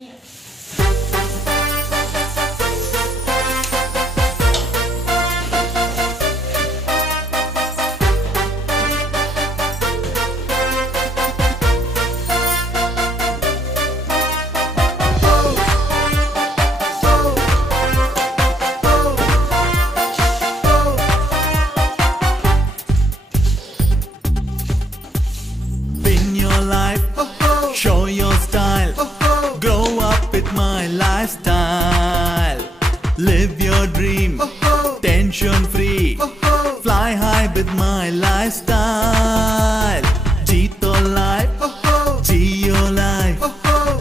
Win your life, show your style, grow up with my lifestyle. Live your dream, tension free, fly high with my lifestyle. जीतो life, जियो life,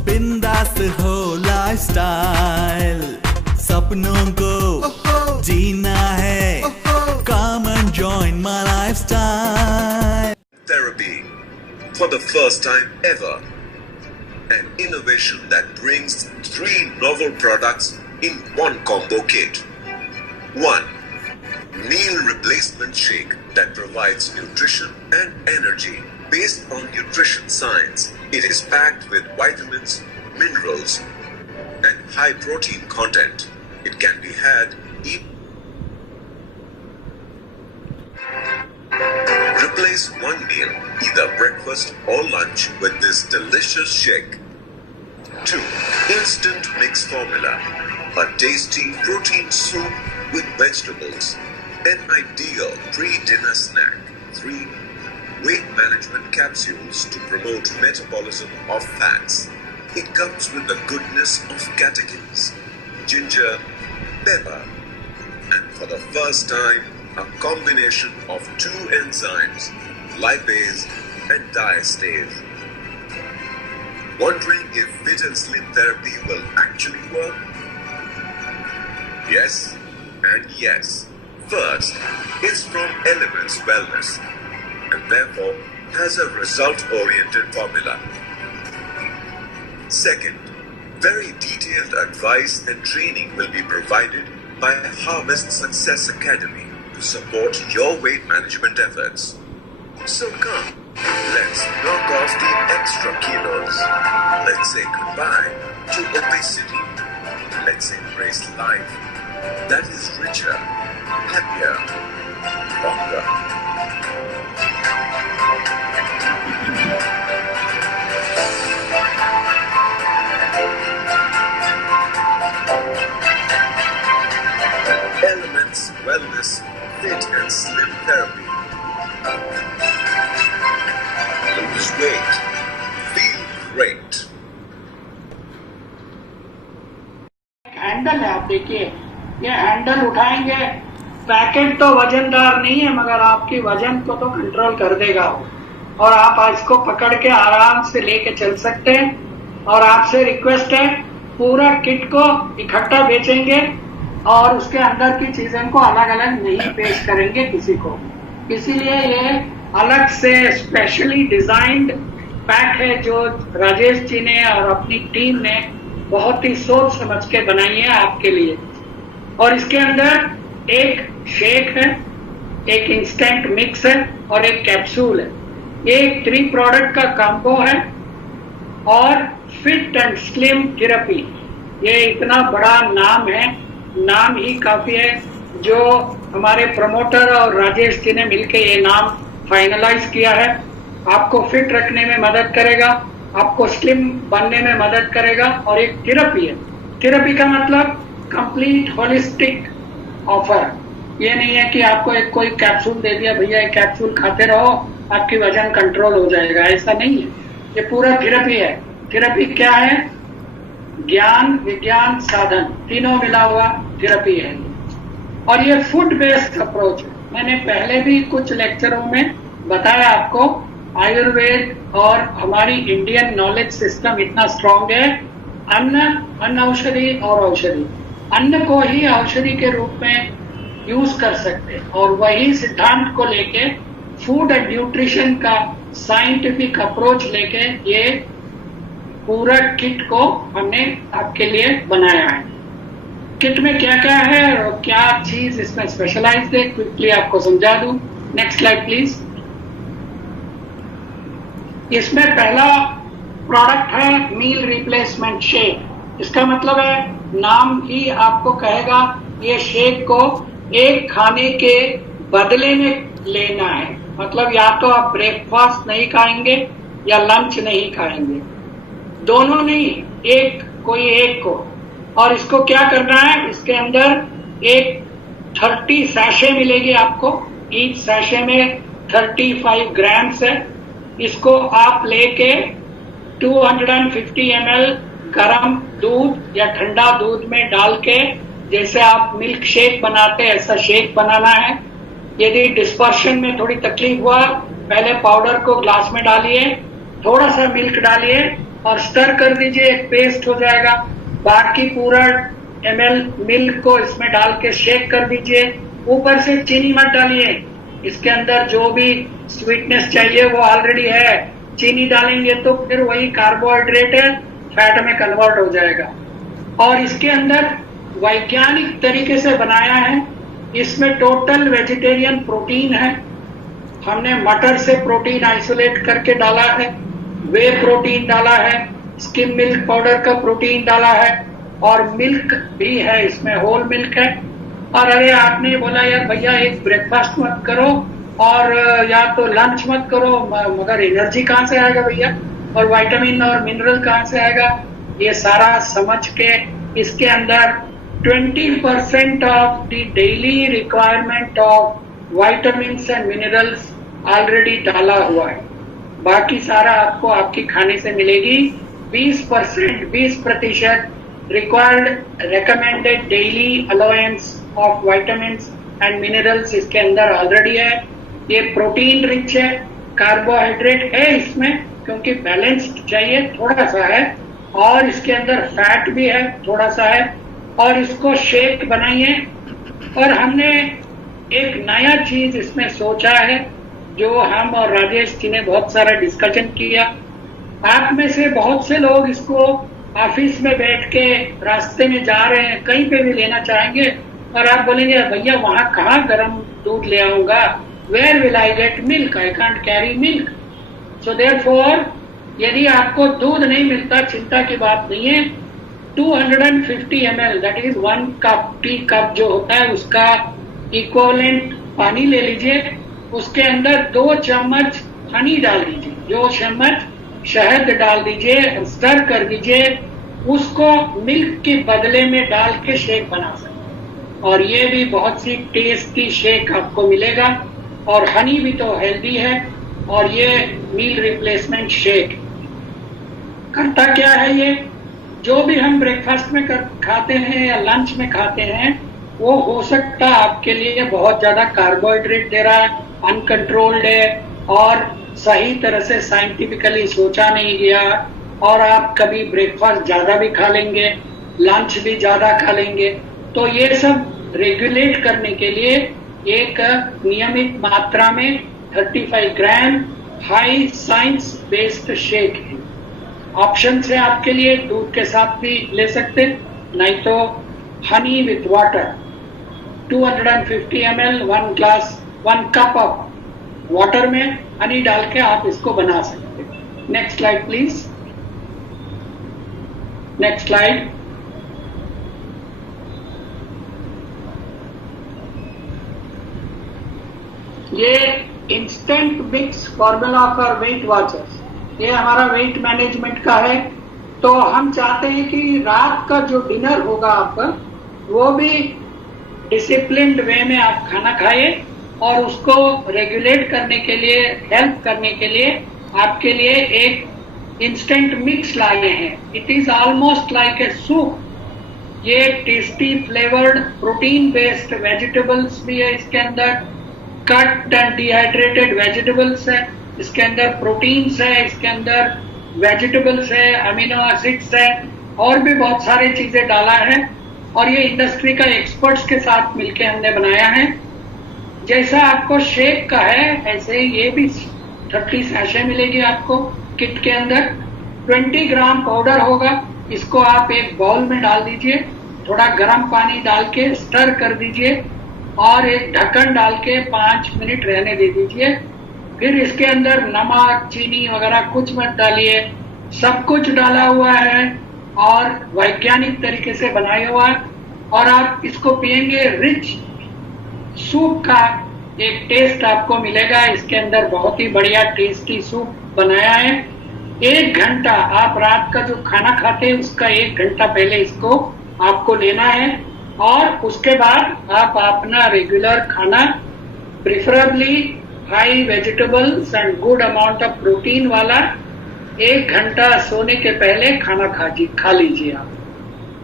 बिंदास हो lifestyle. सपनों को जीना है, come and join my lifestyle. Therapy, for the first time ever, an innovation that brings 3 novel products in one combo kit. 1. Meal replacement shake that provides nutrition and energy based on nutrition science. It is packed with vitamins, minerals, and high protein content. It can be had Replace one meal, either breakfast or lunch, with this delicious shake. 2. Instant mix formula, a tasty protein soup with vegetables, an ideal pre-dinner snack. 3. Weight management capsules to promote metabolism of fats. It comes with the goodness of catechins, ginger, pepper, and for the first time, a combination of 2 enzymes, lipase and diastase. Wondering if Fit and Slim therapy will actually work? Yes and yes. First, it's from Elements Wellness and therefore has a result-oriented formula. Second, very detailed advice and training will be provided by Harvest Success Academy to support your weight management efforts. So come, let's knock off the extra kilos. Let's say goodbye to obesity. Let's embrace life that is richer, happier, longer. Elements Wellness Fit and Slim Therapy. Lose weight. Feel great. Handle है, आप देखिए ये handle उठाएंगे, packet तो वजनदार नहीं है मगर आपकी वजन को तो कंट्रोल कर देगा और आप इसको पकड़ के आराम से लेके चल सकते हैं। और आपसे रिक्वेस्ट है, पूरा किट को इकट्ठा बेचेंगे और उसके अंदर की चीजें को अलग अलग नहीं पेश करेंगे किसी को, इसीलिए ये अलग से स्पेशली डिजाइंड पैक है जो राजेश जी ने और अपनी टीम ने बहुत ही सोच समझ के बनाई है आपके लिए। और इसके अंदर एक शेक है, एक इंस्टेंट मिक्स है और एक कैप्सूल है। ये एक 3 प्रोडक्ट का कॉम्बो है और फिट एंड स्लिम थेरेपी, ये इतना बड़ा नाम है, नाम ही काफी है जो हमारे प्रमोटर और राजेश जी ने मिलकर ये नाम फाइनलाइज किया है। आपको फिट रखने में मदद करेगा, आपको स्लिम बनने में मदद करेगा और एक थेरेपी है। थेरेपी का मतलब कंप्लीट होलिस्टिक ऑफर, ये नहीं है कि आपको एक कोई कैप्सूल दे दिया, भैया एक कैप्सूल खाते रहो आपकी वजन कंट्रोल हो जाएगा, ऐसा नहीं है। ये पूरा थेरेपी है। थेरेपी क्या है? ज्ञान, विज्ञान, साधन, तीनों मिला हुआ थेरेपी है। और ये फूड बेस्ड अप्रोच है। मैंने पहले भी कुछ लेक्चरों में बताया आपको, आयुर्वेद और हमारी इंडियन नॉलेज सिस्टम इतना स्ट्रांग है, अन्न औषधि और औषधि, अन्न को ही औषधि के रूप में यूज कर सकते हैं और वही सिद्धांत को लेके फूड एंड न्यूट्रिशन का साइंटिफिक अप्रोच लेके ये पूरा किट को हमने आपके लिए बनाया है। किट में क्या क्या है और क्या चीज इसमें स्पेशलाइज्ड है, क्विकली आपको समझा दूं। Next slide please. इसमें पहला प्रोडक्ट है मील रिप्लेसमेंट शेक। इसका मतलब है नाम ही आपको कहेगा ये शेक को एक खाने के बदले में लेना है। मतलब या तो आप ब्रेकफास्ट नहीं खाएंगे या लंच नहीं खाएंगे, दोनों नहीं, एक कोई एक को। और इसको क्या करना है, इसके अंदर एक 30 सैशे मिलेगी आपको, ईच सैशे में 35 ग्राम्स है। इसको आप लेके 250 ml गर्म दूध या ठंडा दूध में डाल के, जैसे आप मिल्क शेक बनाते हैं ऐसा शेक बनाना है। यदि डिस्पर्शन में थोड़ी तकलीफ हुआ, पहले पाउडर को ग्लास में डालिए, थोड़ा सा मिल्क डालिए और स्टर कर दीजिए, एक पेस्ट हो जाएगा। बाकी पूरा ml मिल्क को इसमें डाल के शेक कर दीजिए। ऊपर से चीनी मत डालिए, इसके अंदर जो भी स्वीटनेस चाहिए वो ऑलरेडी है। चीनी डालेंगे तो फिर वही कार्बोहाइड्रेट है, फैट में कन्वर्ट हो जाएगा। और इसके अंदर वैज्ञानिक तरीके से बनाया है, इसमें टोटल वेजिटेरियन प्रोटीन है। हमने मटर से प्रोटीन आइसोलेट करके डाला है, वे प्रोटीन डाला है, स्किम मिल्क पाउडर का प्रोटीन डाला है और मिल्क भी है, इसमें होल मिल्क है। और अरे आपने बोला यार भैया एक ब्रेकफास्ट मत करो और या तो लंच मत करो, मगर एनर्जी कहाँ से आएगा भैया, और विटामिन और मिनरल कहाँ से आएगा? ये सारा समझ के इसके अंदर 20% of the daily requirement of vitamins and minerals already डाला हुआ है। बाकी सारा आपको आपकी खाने से मिलेगी। 20% required recommended daily allowance of vitamins and minerals इसके अंदर ऑलरेडी है। ये प्रोटीन रिच है, कार्बोहाइड्रेट है इसमें क्योंकि बैलेंस्ड चाहिए, थोड़ा सा है, और इसके अंदर फैट भी है, थोड़ा सा है। और इसको शेक बनाइए। और हमने एक नया चीज इसमें सोचा है जो हम और राजेश जी ने बहुत सारा डिस्कशन किया। आप में से बहुत से लोग इसको ऑफिस में बैठ के रास्ते में जा रहे हैं, कहीं पे भी लेना चाहेंगे और आप बोलेंगे भैया वहां कहाँ गर्म दूध ले आऊंगा, where will I get milk, I can't carry milk. So therefore यदि आपको दूध नहीं मिलता, चिंता की बात नहीं है। 250 ml that is 1 cup, tea cup जो होता है उसका इक्विवेलेंट पानी ले लीजिए, उसके अंदर 2 चम्मच हनी डाल दीजिए, 2 चम्मच शहद डाल दीजिए, स्टर कर दीजिए, उसको मिल्क के बदले में डाल के शेक बना सकते हैं। और ये भी बहुत सी टेस्टी शेक आपको मिलेगा। और हनी भी तो हेल्दी है। और ये मील रिप्लेसमेंट शेक करता क्या है, ये जो भी हम ब्रेकफास्ट में खाते हैं या लंच में खाते हैं वो हो सकता है आपके लिए बहुत ज्यादा कार्बोहाइड्रेट दे रहा है, अनकंट्रोल्ड है और सही तरह से साइंटिफिकली सोचा नहीं गया, और आप कभी ब्रेकफास्ट ज्यादा भी खा लेंगे, लंच भी ज्यादा खा लेंगे। तो ये सब रेगुलेट करने के लिए एक नियमित मात्रा में 35 ग्राम हाई साइंस बेस्ड शेक है। ऑप्शन है आपके लिए, दूध के साथ भी ले सकते, नहीं तो honey with water 250 ml 1 cup of water में हनी डाल के आप इसको बना सकते हैं। Next slide please, next slide. ये instant mix formula for weight watchers, ये हमारा वेट मैनेजमेंट का है। तो हम चाहते हैं कि रात का जो डिनर होगा आपका वो भी डिसिप्लिन्ड वे में आप खाना खाइए, और उसको रेगुलेट करने के लिए, हेल्प करने के लिए आपके लिए एक इंस्टेंट मिक्स लाए हैं। It is almost like a soup. ये tasty flavoured protein based vegetables भी है इसके अंदर, कट एंड डिहाइड्रेटेड वेजिटेबल्स है इसके अंदर, प्रोटीन्स है इसके अंदर, वेजिटेबल्स है, अमीनो एसिड्स है, और भी बहुत सारी चीजें डाला है। और ये इंडस्ट्री का एक्सपर्ट्स के साथ मिलके हमने बनाया है। जैसा आपको शेक का है ऐसे ये भी 30 सैशे मिलेगी आपको किट के अंदर। 20 ग्राम पाउडर होगा, इसको आप एक बाउल में डाल दीजिए, थोड़ा गर्म पानी डाल के स्टर कर दीजिए और एक ढक्कन डाल के 5 मिनट रहने दे दीजिए। फिर इसके अंदर नमक, चीनी वगैरह कुछ मत डालिए, सब कुछ डाला हुआ है और वैज्ञानिक तरीके से बनाया हुआ है, और आप इसको पिएंगे रिच सूप का एक टेस्ट आपको मिलेगा। इसके अंदर बहुत ही बढ़िया टेस्टी सूप बनाया है। 1 घंटा, आप रात का जो खाना खाते हैं उसका 1 घंटा पहले इसको आपको लेना है, और उसके बाद आप अपना रेगुलर खाना, preferably high vegetables and good amount of protein वाला, 1 घंटा सोने के पहले खाना खा लीजिए आप।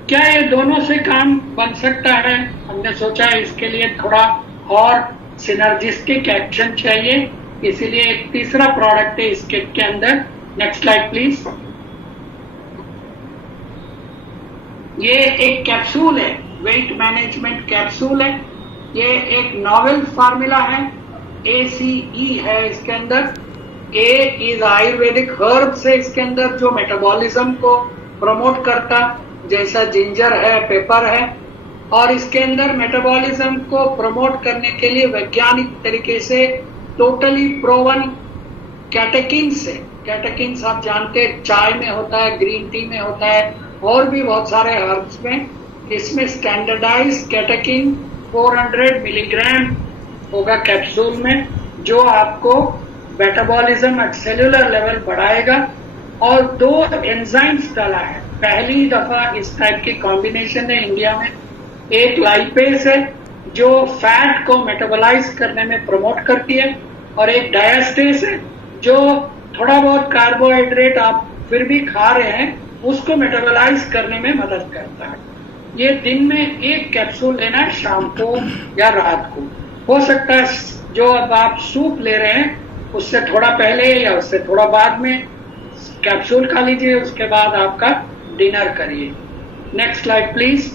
क्या ये दोनों से काम बन सकता है? हमने सोचा इसके लिए थोड़ा और सिनर्जिस्टिक एक्शन चाहिए, इसीलिए एक तीसरा प्रोडक्ट है इस किट के अंदर। Next slide please. ये एक कैप्सूल है, वेट मैनेजमेंट कैप्सूल है। ये एक नॉवेल फार्मूला है, ACE है इसके अंदर। A इज आयुर्वेदिक हर्ब्स है इसके अंदर, जो मेटाबॉलिज्म को प्रमोट करता, जैसा जिंजर है, पेपर है, और इसके अंदर मेटाबॉलिज्म को प्रमोट करने के लिए वैज्ञानिक तरीके से टोटली प्रोवन कैटेकिन्स है। कैटेकिन्स आप जानते हैं चाय में होता है, ग्रीन टी में होता है, और भी बहुत सारे हर्ब्स में। इसमें स्टैंडर्डाइज कैटेकिन 400 मिलीग्राम होगा कैप्सूल में, जो आपको मेटाबॉलिज्म एट सेल्यूलर लेवल बढ़ाएगा। और 2 एंजाइम्स डाला है, पहली दफा इस टाइप की कॉम्बिनेशन है इंडिया में। एक लाइपेज है जो फैट को मेटाबोलाइज करने में प्रमोट करती है, और एक डायस्टेस है जो थोड़ा बहुत कार्बोहाइड्रेट आप फिर भी खा रहे हैं उसको मेटाबोलाइज करने में मदद करता है। ये दिन में 1 कैप्सूल लेना है, शाम को या रात को। हो सकता है जो अब आप सूप ले रहे हैं उससे थोड़ा पहले या उससे थोड़ा बाद में कैप्सूल खा लीजिए, उसके बाद आपका डिनर करिए। Next slide please.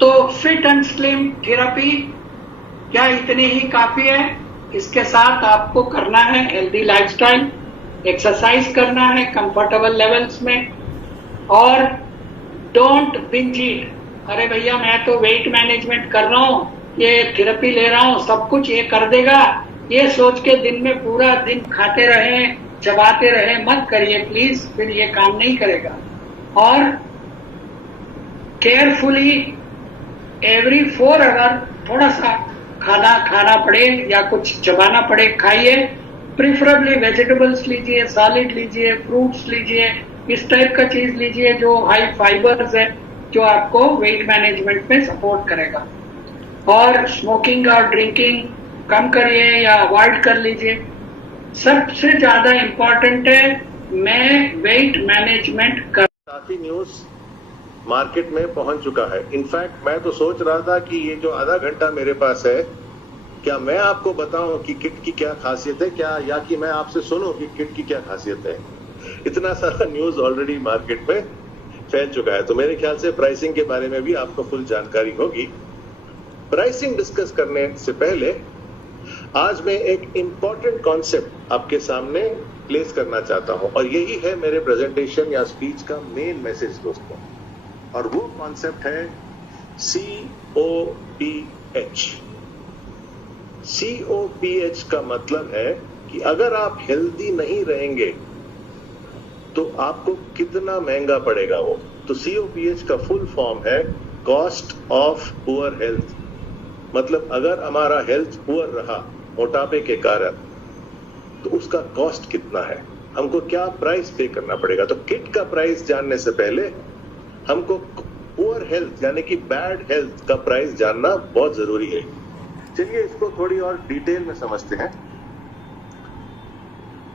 तो फिट एंड स्लिम थेरेपी क्या इतनी ही काफी है? इसके साथ आपको करना है हेल्दी लाइफस्टाइल, एक्सरसाइज करना है कंफर्टेबल लेवल्स में, और डोंट बिंज ईट। अरे भैया मैं तो वेट मैनेजमेंट कर रहा हूँ, ये थेरेपी ले रहा हूँ, सब कुछ ये कर देगा, ये सोच के दिन में पूरा दिन खाते रहे, चबाते रहे, मत करिए प्लीज, फिर ये काम नहीं करेगा। और केयरफुली एवरी 4 आवर थोड़ा सा खाना पड़े या कुछ चबाना पड़े, खाइए। प्रिफरेबली वेजिटेबल्स लीजिए, सॉलिड लीजिए, फ्रूट्स लीजिए, इस टाइप का चीज लीजिए जो हाई फाइबर्स है, जो आपको वेट मैनेजमेंट में सपोर्ट करेगा। और स्मोकिंग और ड्रिंकिंग कम करिए या अवॉइड कर लीजिए। सबसे ज्यादा इम्पोर्टेंट है मैं वेट मैनेजमेंट कर। काफी न्यूज मार्केट में पहुंच चुका है। इनफैक्ट मैं तो सोच रहा था कि ये जो आधा घंटा मेरे पास है, क्या मैं आपको बताऊं कि किट की क्या खासियत है, क्या या कि मैं आपसे सुनूं कि किट की क्या खासियत है। इतना सारा न्यूज ऑलरेडी मार्केट में फैल चुका है, तो मेरे ख्याल से प्राइसिंग के बारे में भी आपको फुल जानकारी होगी। प्राइसिंग डिस्कस करने से पहले आज मैं एक इंपॉर्टेंट कॉन्सेप्ट आपके सामने प्लेस करना चाहता हूं, और यही है मेरे प्रेजेंटेशन या स्पीच का मेन मैसेज दोस्तों, और वो कॉन्सेप्ट है COPH। COPH का मतलब है कि अगर आप हेल्दी नहीं रहेंगे तो आपको कितना महंगा पड़ेगा वो। तो COPH का फुल फॉर्म है कॉस्ट ऑफ पुअर हेल्थ। मतलब अगर हमारा हेल्थ पुअर रहा मोटापे के कारण, तो उसका कॉस्ट कितना है, हमको क्या प्राइस पे करना पड़ेगा। तो किट का प्राइस जानने से पहले हमको पुअर हेल्थ यानी कि बैड हेल्थ का प्राइस जानना बहुत जरूरी है। चलिए इसको थोड़ी और डिटेल में समझते हैं।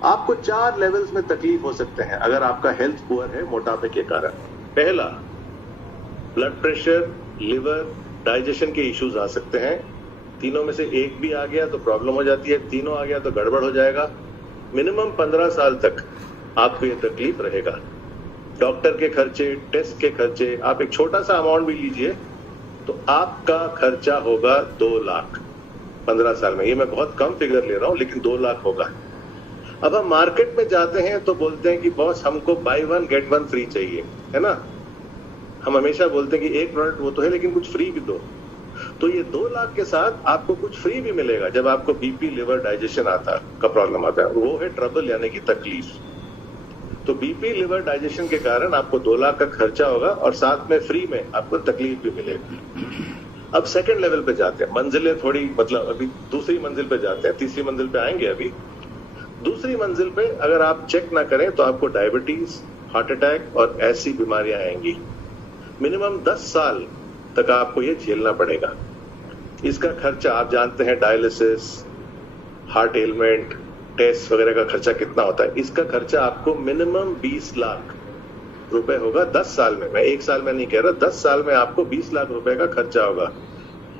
आपको 4 लेवल्स में तकलीफ हो सकते हैं अगर आपका हेल्थ पुअर है मोटापे के कारण। पहला, ब्लड प्रेशर, लिवर, डाइजेशन के इश्यूज आ सकते हैं। तीनों में से एक भी आ गया तो प्रॉब्लम हो जाती है, तीनों आ गया तो गड़बड़ हो जाएगा। मिनिमम 15 साल तक आपको ये तकलीफ रहेगा। डॉक्टर के खर्चे, टेस्ट के खर्चे, आप एक छोटा सा अमाउंट भी लीजिए तो आपका खर्चा होगा 2 लाख 15 साल में। ये मैं बहुत कम फिगर ले रहा हूं, लेकिन 2 लाख होगा। अब हम मार्केट में जाते हैं तो बोलते हैं कि बॉस हमको बाय 1 गेट 1 फ्री चाहिए, है ना। हम हमेशा बोलते हैं कि एक प्रोडक्ट वो तो है लेकिन कुछ फ्री भी दो। तो ये 2 लाख के साथ आपको कुछ फ्री भी मिलेगा जब आपको बीपी, लिवर, डाइजेशन का प्रॉब्लम आता है, वो है ट्रबल यानी कि तकलीफ। तो बीपी, लिवर, डाइजेशन के कारण आपको 2 लाख का खर्चा होगा और साथ में फ्री में आपको तकलीफ भी मिलेगी। अब सेकंड लेवल पे जाते हैं, मंजिलें थोड़ी मतलब अभी दूसरी मंजिल पे जाते हैं, तीसरी मंजिल पे आएंगे। अभी दूसरी मंजिल पे अगर आप चेक ना करें तो आपको डायबिटीज, हार्ट अटैक और ऐसी बीमारियां आएंगी। मिनिमम 10 साल तक आपको ये झेलना पड़ेगा। इसका खर्चा आप जानते हैं, डायलिसिस, हार्ट एलिमेंट, टेस्ट वगैरह का खर्चा कितना होता है। इसका खर्चा आपको मिनिमम 20 लाख रुपए होगा 10 साल में। मैं 1 साल में नहीं कह रहा, 10 साल में आपको 20 लाख रुपए का खर्चा होगा।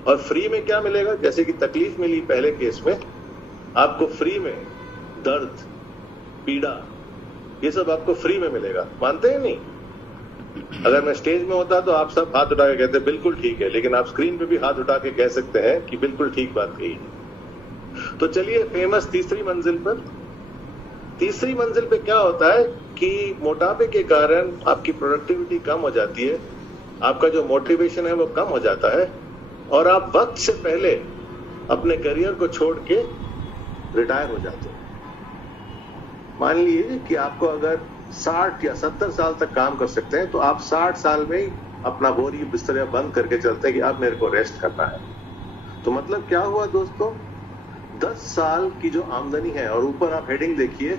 और फ्री में क्या मिलेगा? जैसे कि तकलीफ मिली पहले केस में, आपको फ्री में दर्द, पीड़ा, ये सब आपको फ्री में मिलेगा। मानते हैं नहीं? अगर मैं स्टेज में होता तो आप सब हाथ उठा के कहते बिल्कुल ठीक है, लेकिन आप स्क्रीन पे भी हाथ उठा के कह सकते हैं कि बिल्कुल ठीक बात कही। तो चलिए फेमस तीसरी मंजिल पर। तीसरी मंजिल पे क्या होता है कि मोटापे के कारण आपकी प्रोडक्टिविटी कम हो जाती है, आपका जो मोटिवेशन है वो कम हो जाता है और आप वक्त से पहले अपने करियर को छोड़ के रिटायर हो जाते हैं। मान लीजिए कि आपको अगर 60 या 70 साल तक काम कर सकते हैं तो आप 60 साल में ही अपना बोरी बिस्तर बंद करके चलते हैं कि अब मेरे को रेस्ट करना है। तो मतलब क्या हुआ दोस्तों, 10 साल की जो आमदनी है, और ऊपर आप हेडिंग देखिए,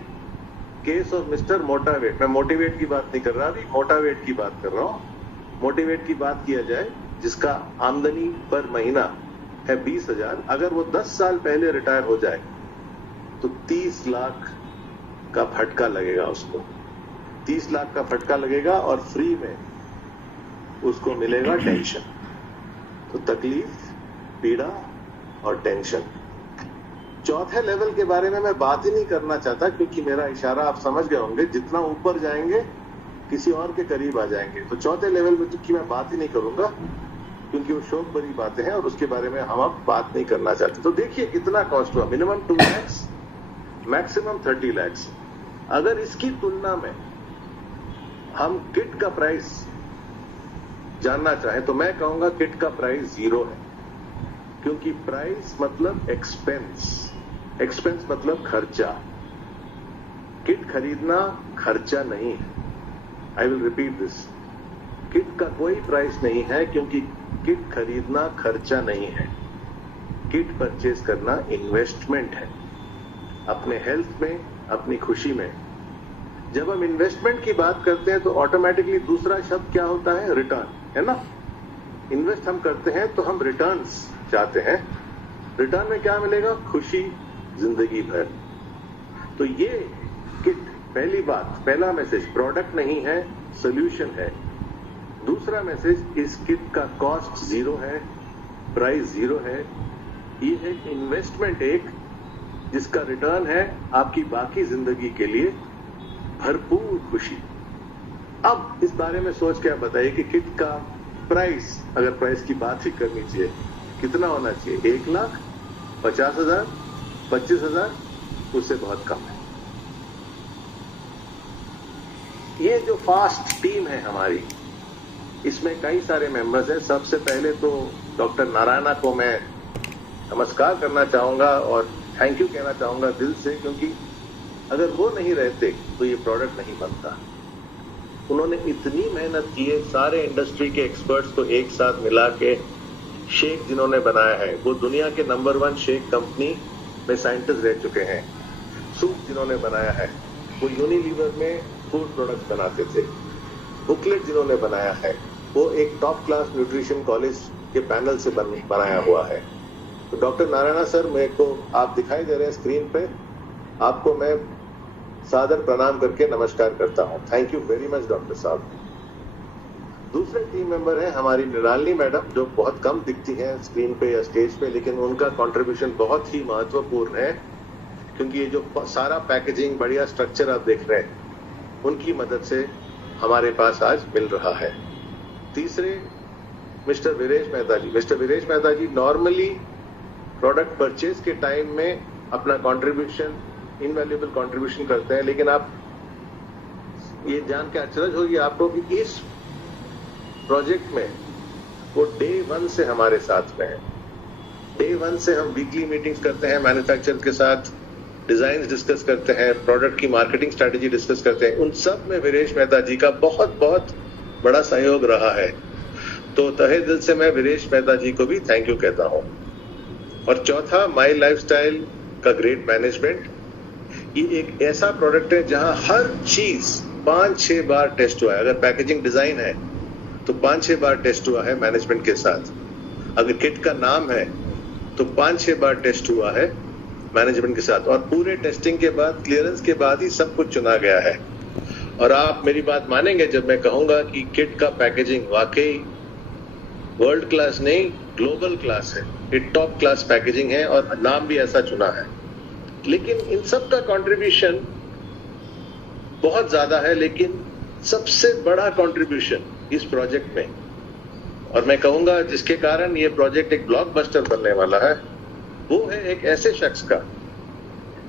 केस ऑफ मिस्टर मोटावेट। मैं मोटिवेट की बात नहीं कर रहा, अभी मोटावेट की बात कर रहा हूं। मोटिवेट की बात किया जाए जिसका आमदनी पर महीना है 20,000, अगर वो 10 साल पहले रिटायर हो जाए तो 30 लाख का फटका लगेगा उसको। 30 लाख का फटका लगेगा और फ्री में उसको मिलेगा टेंशन। तो तकलीफ, पीड़ा और टेंशन। चौथे लेवल के बारे में मैं बात ही नहीं करना चाहता क्योंकि मेरा इशारा आप समझ गए होंगे, जितना ऊपर जाएंगे किसी और के करीब आ जाएंगे। तो चौथे लेवल में की मैं बात ही नहीं करूंगा क्योंकि वो शौक भरी बातें हैं और उसके बारे में हम अब बात नहीं करना चाहते। तो देखिए कितना कॉस्ट हुआ, मिनिमम 2 लाख, मैक्सिमम 30 लाख। अगर इसकी तुलना में हम किट का प्राइस जानना चाहें तो मैं कहूंगा किट का प्राइस 0 है, क्योंकि प्राइस मतलब एक्सपेंस, एक्सपेंस मतलब खर्चा। किट खरीदना खर्चा नहीं है। I will repeat this, kit का कोई प्राइस नहीं है क्योंकि किट खरीदना खर्चा नहीं है। किट परचेज करना इन्वेस्टमेंट है अपने हेल्थ में, अपनी खुशी में। जब हम इन्वेस्टमेंट की बात करते हैं तो ऑटोमेटिकली दूसरा शब्द क्या होता है? रिटर्न, है ना? इन्वेस्ट हम करते हैं तो हम रिटर्न्स चाहते हैं। रिटर्न में क्या मिलेगा? खुशी जिंदगी भर। तो ये किट, पहली बात, पहला मैसेज, प्रोडक्ट नहीं है, सोल्यूशन है। दूसरा मैसेज, इस किट का कॉस्ट 0 है, प्राइस 0 है। ये है इन्वेस्टमेंट एक जिसका रिटर्न है आपकी बाकी जिंदगी के लिए भरपूर खुशी। अब इस बारे में सोच के आप बताइए कि किट का प्राइस, अगर प्राइस की बात ही करनी चाहिए, कितना होना चाहिए? 1 लाख, 50,000, 25,000, उससे बहुत कम है। ये जो फास्ट टीम है हमारी, इसमें कई सारे मेंबर्स हैं। सबसे पहले तो डॉक्टर नारायणा को मैं नमस्कार करना चाहूंगा और थैंक यू कहना चाहूंगा दिल से, क्योंकि अगर वो नहीं रहते तो ये प्रोडक्ट नहीं बनता। उन्होंने इतनी मेहनत की है, सारे इंडस्ट्री के एक्सपर्ट्स को एक साथ मिला के शेक जिन्होंने बनाया है, वो दुनिया के नंबर 1 शेक कंपनी में साइंटिस्ट रह चुके हैं। सूप जिन्होंने बनाया है, वो यूनिलीवर में फूड प्रोडक्ट्स बनाते थे। बुकलेट जिन्होंने बनाया है, वो एक टॉप क्लास न्यूट्रिशन कॉलेज के पैनल से बनाया हुआ है। तो डॉक्टर नारायणा सर, मेरे को आप दिखाई दे रहे हैं स्क्रीन पे, आपको मैं सादर प्रणाम करके नमस्कार करता हूं। Thank you very much doctor साहब। दूसरे टीम मेंबर हैं हमारी निराली मैडम, जो बहुत कम दिखती हैं स्क्रीन पे या स्टेज पे, लेकिन उनका कंट्रीब्यूशन बहुत ही महत्वपूर्ण है, क्योंकि ये जो सारा पैकेजिंग, बढ़िया स्ट्रक्चर आप देख रहे हैं, उनकी मदद से हमारे पास आज मिल रहा है। तीसरे मिस्टर वीरेश मेहता जी। मिस्टर वीरेश मेहता जी नॉर्मली प्रोडक्ट परचेज के टाइम में अपना कंट्रीब्यूशन, इनवैल्यूएबल कंट्रीब्यूशन करते हैं, लेकिन आप ये जान के अचरज होगी आपको कि इस प्रोजेक्ट में वो डे 1 से हमारे साथ में है। डे 1 से हम वीकली मीटिंग्स करते हैं मैन्युफैक्चरर के साथ, डिजाइन डिस्कस करते हैं, प्रोडक्ट की मार्केटिंग स्ट्रेटेजी डिस्कस करते हैं। उन सब में वीरेश मेहता जी का बहुत बहुत बड़ा सहयोग रहा है। तो तहे दिल से मैं वीरेश मेहता जी को भी थैंक यू कहता हूं। और चौथा, माई लाइफस्टाइल का ग्रेट मैनेजमेंट। ये एक ऐसा प्रोडक्ट है जहां हर चीज 5-6 बार टेस्ट हुआ है। अगर पैकेजिंग डिजाइन है तो 5-6 बार टेस्ट हुआ है मैनेजमेंट के साथ। अगर किट का नाम है तो 5-6 बार टेस्ट हुआ है मैनेजमेंट के साथ, और पूरे टेस्टिंग के बाद, क्लियरेंस के बाद ही सब कुछ चुना गया है। और आप मेरी बात मानेंगे जब मैं कहूंगा कि किट का पैकेजिंग वाकई वर्ल्ड क्लास नहीं, ग्लोबल क्लास है। ये टॉप क्लास पैकेजिंग है और नाम भी ऐसा चुना है। लेकिन इन सब का कंट्रीब्यूशन बहुत ज्यादा है, लेकिन सबसे बड़ा कंट्रीब्यूशन इस प्रोजेक्ट में, और मैं कहूंगा जिसके कारण ये प्रोजेक्ट एक ब्लॉकबस्टर बनने वाला है, वो है एक ऐसे शख्स का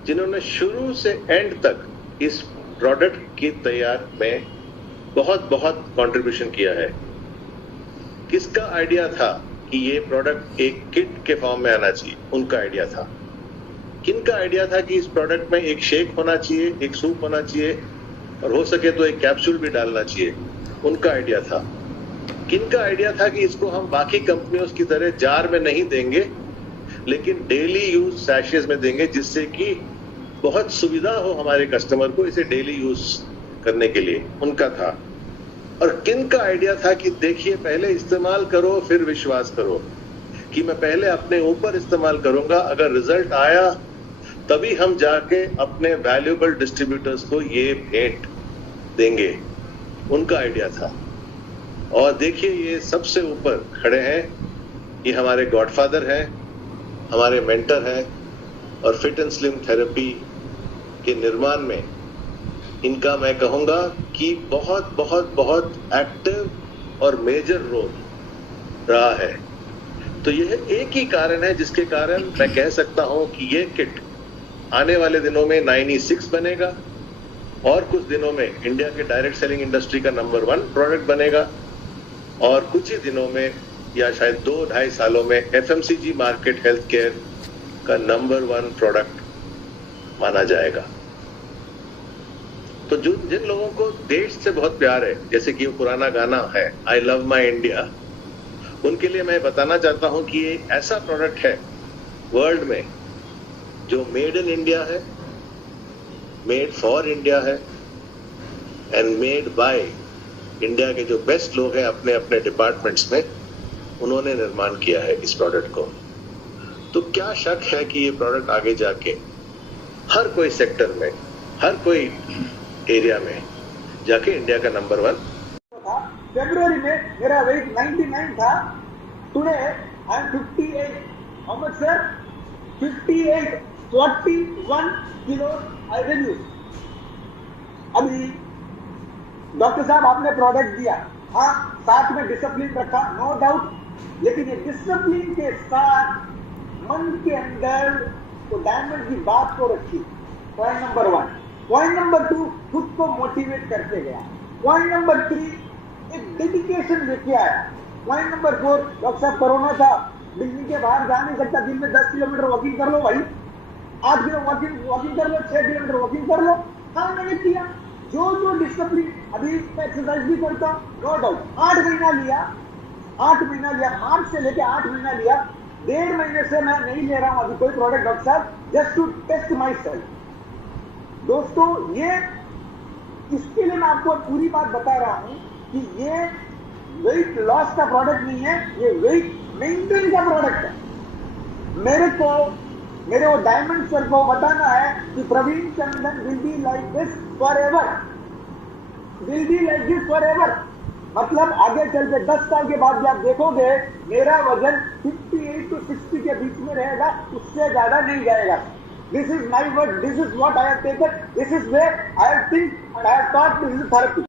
जिन्होंने शुरू से एंड तक इस प्रोडक्ट की तैयार में बहुत बहुत कंट्रीब्यूशन किया है। किसका आइडिया था कि ये प्रोडक्ट एक किट के फॉर्म में आना चाहिए? उनका आइडिया था। किनका आइडिया था कि इस प्रोडक्ट में एक शेक होना चाहिए, एक सूप होना चाहिए, और हो सके तो एक कैप्सूल भी डालना चाहिए? उनका आइडिया था। किनका आइडिया था कि इसको हम बाकी कंपनियों की तरह जार में नहीं देंगे, लेकिन डेली यूज सैशेज में देंगे, जिससे कि बहुत सुविधा हो हमारे कस्टमर को इसे डेली यूज करने के लिए? उनका था। और किनका आइडिया था कि देखिए, पहले इस्तेमाल करो फिर विश्वास करो, कि मैं पहले अपने ऊपर इस्तेमाल करूंगा, अगर रिजल्ट आया तभी हम जाके अपने वैल्यूएबल डिस्ट्रीब्यूटर्स को ये भेंट देंगे। उनका आइडिया था। और देखिए, ये सबसे ऊपर खड़े हैं, ये हमारे गॉडफादर हैं, हमारे मेंटर हैं, और फिट एंड स्लिम थेरेपी के निर्माण में इनका मैं कहूंगा कि बहुत बहुत बहुत एक्टिव और मेजर रोल रहा है। तो यह एक ही कारण है जिसके कारण मैं कह सकता हूं कि ये किट आने वाले दिनों में 9E6 बनेगा, और कुछ दिनों में इंडिया के डायरेक्ट सेलिंग इंडस्ट्री का नंबर 1 प्रोडक्ट बनेगा, और कुछ ही दिनों में या शायद 2-2.5 सालों में FMCG मार्केट हेल्थ केयर का नंबर 1 प्रोडक्ट माना जाएगा। तो जिन लोगों को देश से बहुत प्यार है, जैसे कि वो पुराना गाना है आई लव माई इंडिया, उनके लिए मैं बताना चाहता हूं कि ये ऐसा प्रोडक्ट है वर्ल्ड में जो मेड इन इंडिया है, मेड फॉर इंडिया है, एंड मेड बाय इंडिया के जो बेस्ट लोग हैं अपने अपने डिपार्टमेंट्स में, उन्होंने निर्माण किया है इस प्रोडक्ट को। तो क्या शक है कि ये प्रोडक्ट आगे जाके हर कोई सेक्टर में, हर कोई एरिया में जाके इंडिया का नंबर 1 था। फरवरी में मेरा वेट 99 था, today I am 58। How much sir? 58, 41 kilo I reduce. अभी डॉक्टर साहब आपने प्रोडक्ट दिया, हाँ, साथ में डिसिप्लिन रखा, नो डाउट, लेकिन ये डिसिप्लिन के साथ मन के अंदर तो डायमंड की बात को रखी। Point number 1। पॉइंट नंबर 2, खुद को मोटिवेट करते गया। पॉइंट नंबर 3, एक डेडिकेशन लेके आया। पॉइंट नंबर 4, डॉक्टर साहब कोरोना था, बिल्डिंग के बाहर जा नहीं सकता, दिन में 10 किलोमीटर वॉकिंग कर लो भाई, 8 किलोमीटर वॉकिंग कर लो, 6 किलोमीटर वॉकिंग कर लो। हाँ, मैंने किया जो डिसिप्लिन। अभी मैं एक्सरसाइज भी करता हूँ, नो डाउट। 8 महीना लिया, मार्च से लेके 8 महीना लिया। 1.5 महीने से मैं नहीं ले रहा हूं अभी कोई प्रोडक्ट डॉक्टर साहब, just to test myself. दोस्तों, ये इसके लिए मैं आपको पूरी बात बता रहा हूं कि ये वेट लॉस का प्रोडक्ट नहीं है, ये वेट मेंटेन का प्रोडक्ट है। मेरे वो डायमंड सर को बताना है कि Praveen Chandan will be like this forever, मतलब आगे चल के 10 साल के बाद भी आप देखोगे मेरा वजन 58 to 60 के बीच में रहेगा, उससे ज्यादा नहीं जाएगा। This is my word, this is what I have taken, this is where I have think and I have thought, this is therapy.